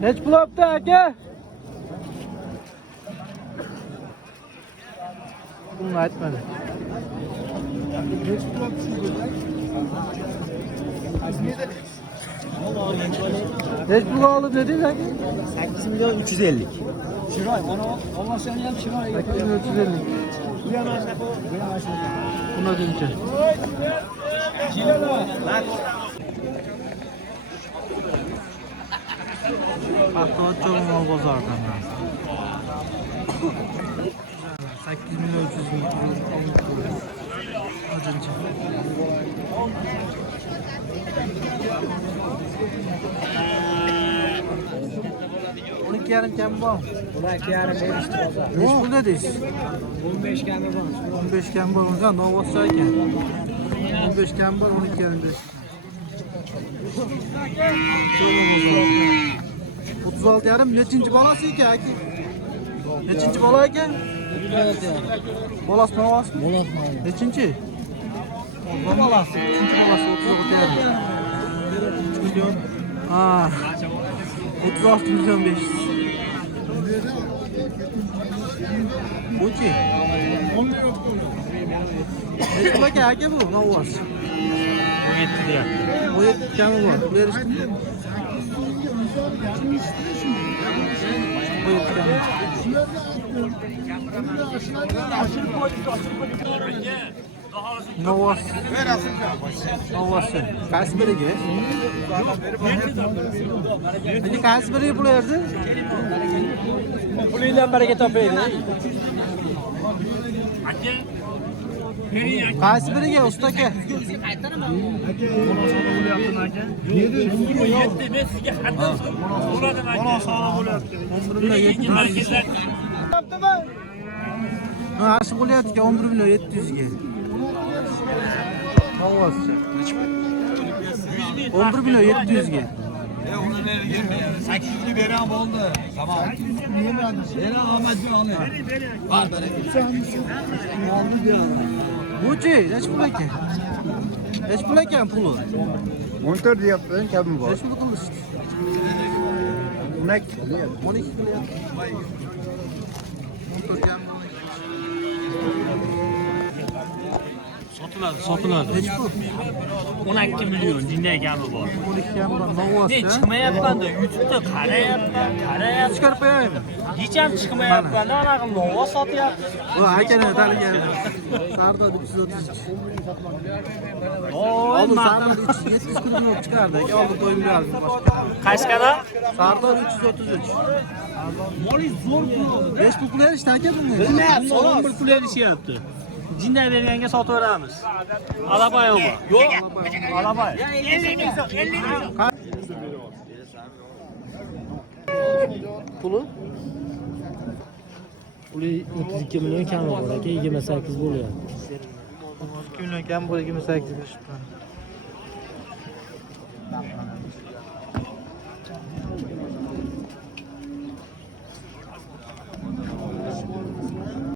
Neç bulaptı aka? Bunu aytmadi. Neç bulaptı dedi aka? 8 milyon 350. Şiray, Allah seni yap Şiray. 8 milyon 350. Buna döneceğim. Hafta çok mal bozardan. 8 milyon 300 bin. Hocam. 12 yarım kem var. 12 yarım verişti o zaman. Neç pul dediyiz? 15 kemi var. 15 kem var. Onca ne olsa ki? 15 kem var 12 yarım veriş. 36 yarım neçinci balası ki aki? Neçinci bala ki? Balas ne var? Neçinci? Ne balası? Neçinci balası 36 yarım. 3 milyon. Haa. 36 milyon 500. Bu ki? Ne kadar ki aki bu? Ne var? 17 diye. O yetkeni var. Bu yarıştı. Bu yetkeni. Novas. Novas. Kaç biri gibi? Hadi kaç biri yapılıyordu? Puluyla bereket yapaydı. Kaç biri gibi usta ki? Aşık oluyordu ki 11 milyon 700 ki. Novas. 11 milyon 700 ki. 800'lü veren oldu. Tamam. 800'lü niye verdin? Veren Ahmet diyor anne. Var bereket. Sen oldu diyor. Bu ki, neç pul ki? Neç pul ki pulu? 14 diye yaptın kabin var. Neç pul kılıç? 12. 12 kılıç. Sotiladi. Neç pul? 12 milyon dinle gami bor. 12 yandan Novas. Ne chiqmayapmanda YouTube'da qarayapman. Çıkarıp koyayım. Hech ham chiqmayapmanda anaqa nova sotyapti. O hakene tali geldi. Sardı 333. Oy, Oldu maqta. sardı 700 kulübünü çıkardı. Oldu doyumlu aldı. Qashqada? Sardı 333. Moli zo'r pul oldi. 5 pul pul işte hake bunu. Bilmayapsiz, 11 pul erishyapti. Jinday berganga sotaveramiz. Alabay yo'qmi? Yo'q. Alabay. 50 ming so'm, 50 ming so'm. Pulu? Puli 32 milyon kemi var. 28 buluyor. 2 milyon kem bu 28 kuruş.